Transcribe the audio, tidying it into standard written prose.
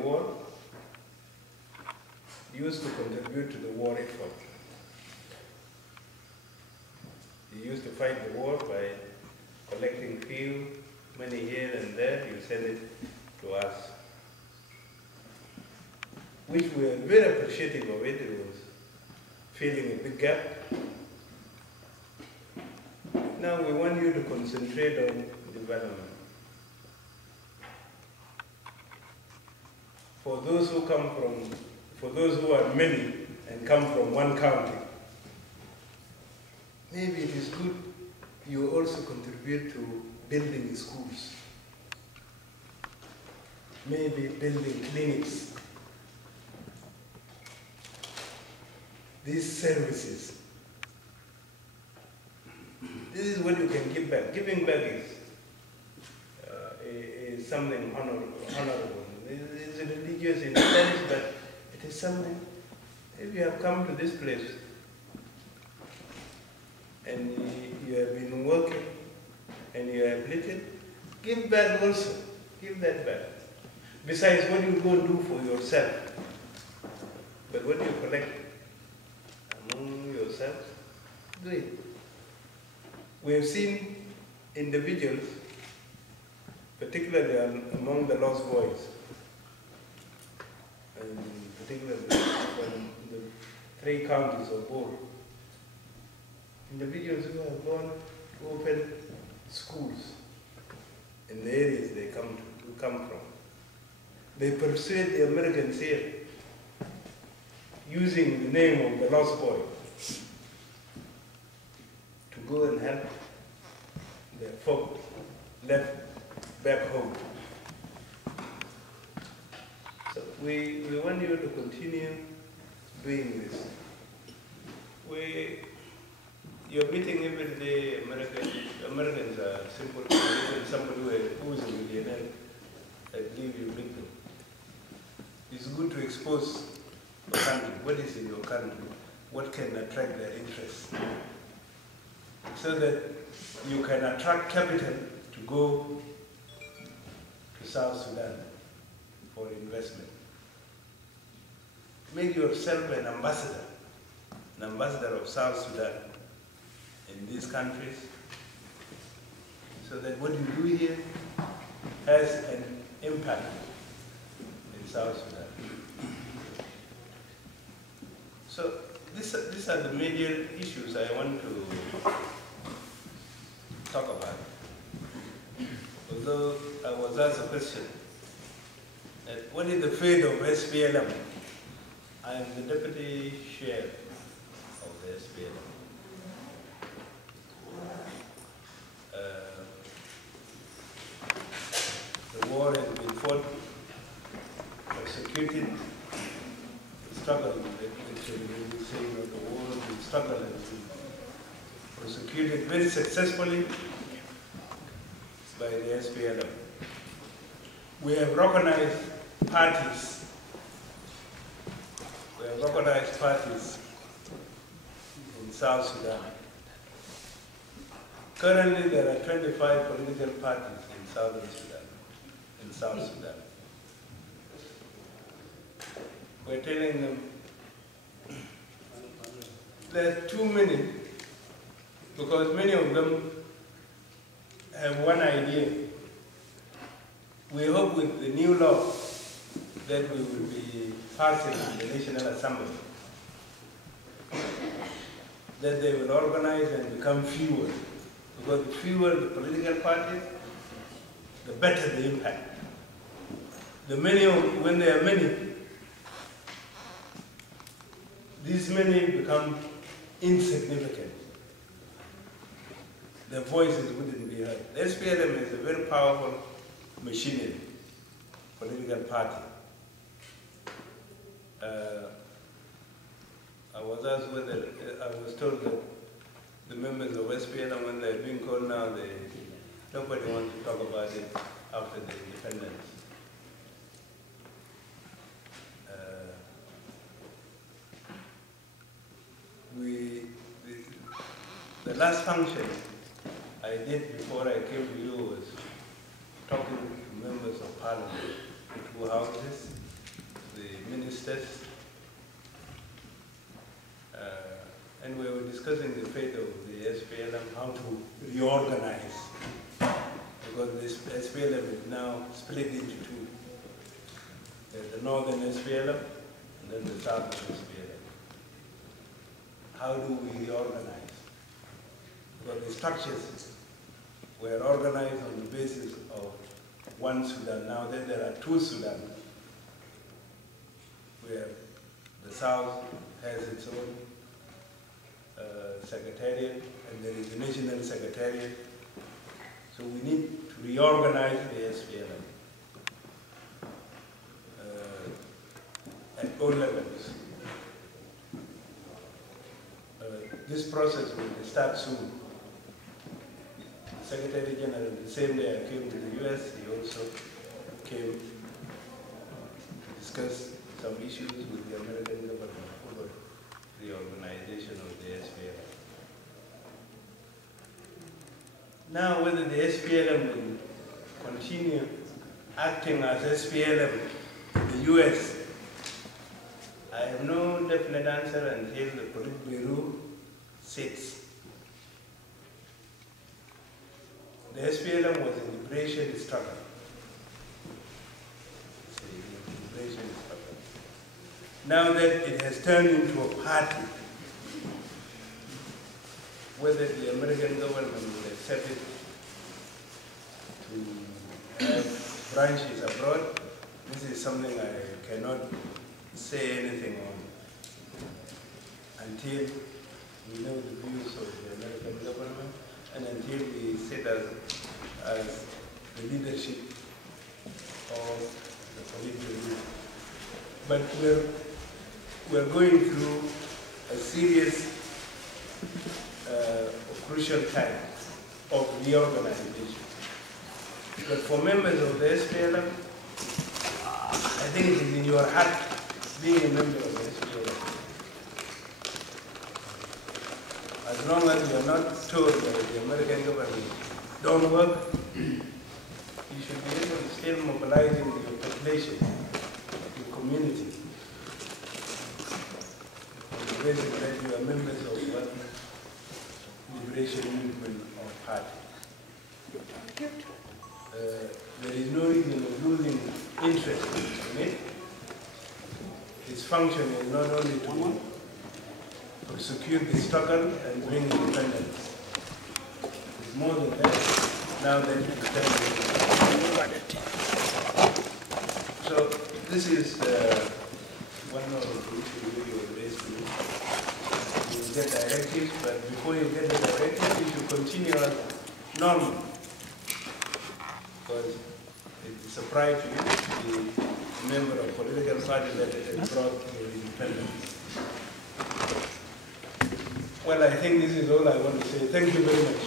war used to contribute to the war effort. You used to fight the war by collecting few money here and there, you send it to us, which we are very appreciative of it. It was filling a big gap. Now we want you to concentrate on development. For those who are many and come from one county, maybe it is good you also contribute to building schools, maybe building clinics, these services. This is what you can give back. Giving back is something honorable. It's religious in a sense, but it is something. If you have come to this place and you have been working and you have little, give back also. Give that back. Besides what you go and do for yourself, but what you collect among yourselves, do it. We have seen individuals, particularly among the lost boys, and particularly from the 3 counties of Bor, individuals who have gone to open schools in the areas they come from. They persuade the Americans here, using the name of the lost boy, to go and help their folk left back home. So we want you to continue doing this. You're meeting every day Americans are simple people, somebody who is a millionaire that give you little. It's good to expose your country. What is in your country? What can attract their interest? So that you can attract capital to go to South Sudan for investment. Make yourself an ambassador of South Sudan in these countries, so that what you do here has an impact in South Sudan. So these are the major issues I want to talk about. Although I was asked a question, that what is the fate of SPLM? I am the deputy chair of the SPLM. The war has been fought, executed, the struggle, actually, when we say that the war, the struggle has been prosecuted very successfully by the SPLM. We have recognized parties. We have recognized parties in South Sudan. Currently, there are 25 political parties in Southern Sudan, in South Sudan. We're telling them there are too many, because many of them have one idea. We hope with the new law that we will be passing in the National Assembly, that they will organize and become fewer. Because the fewer the political parties, the better the impact. The many, when there are many, these many become insignificant. Their voices wouldn't be heard. The SPLM is a very powerful machinery, political party. I was asked whether, I was told that the members of SPLM, when they're being called now, nobody wants to talk about it after the independence. The last function I did before I came to you was talking to members of parliament, the 2 houses, sisters. And we were discussing the fate of the SPLM, how to reorganize, because this SPLM is now split into two. There's the northern SPLM and then the southern SPLM. How do we reorganize? Because the structures were organized on the basis of one Sudan. Now then there are two Sudan, where the south has its own secretariat, and there is a national secretariat. So we need to reorganize the SPLM at all levels. This process will start soon. The Secretary General, the same day I came to the US, he also came to discuss some issues with the American government over the organization of the SPLM. Now, whether the SPLM will continue acting as SPLM in the US, I have no definite answer until the Politburo sits. The SPLM was a liberation struggle. It's a liberation struggle. Now that it has turned into a party, whether the American government will accept it to have branches abroad, this is something I cannot say anything on until we know the views of the American government and until we sit as the leadership of the Politburo. But we're going through a serious crucial time of reorganization. But for members of the SPLM, I think it is in your heart being a member of the SPLM. As long as you are not told by the American government, don't work, you should be able to still mobilizing your population, your community, on the basis that you are members of one liberation movement or party. There is no reason of losing interest in it. Its function is not only to execute the struggle and bring independence. It's more than that. Now that so this is one of the issues we will raise to you. You will get directives, but before you get the directives, you should continue as normal. Because it's a pride to you to be a member of a political party that has brought your independence. Well, I think this is all I want to say. Thank you very much.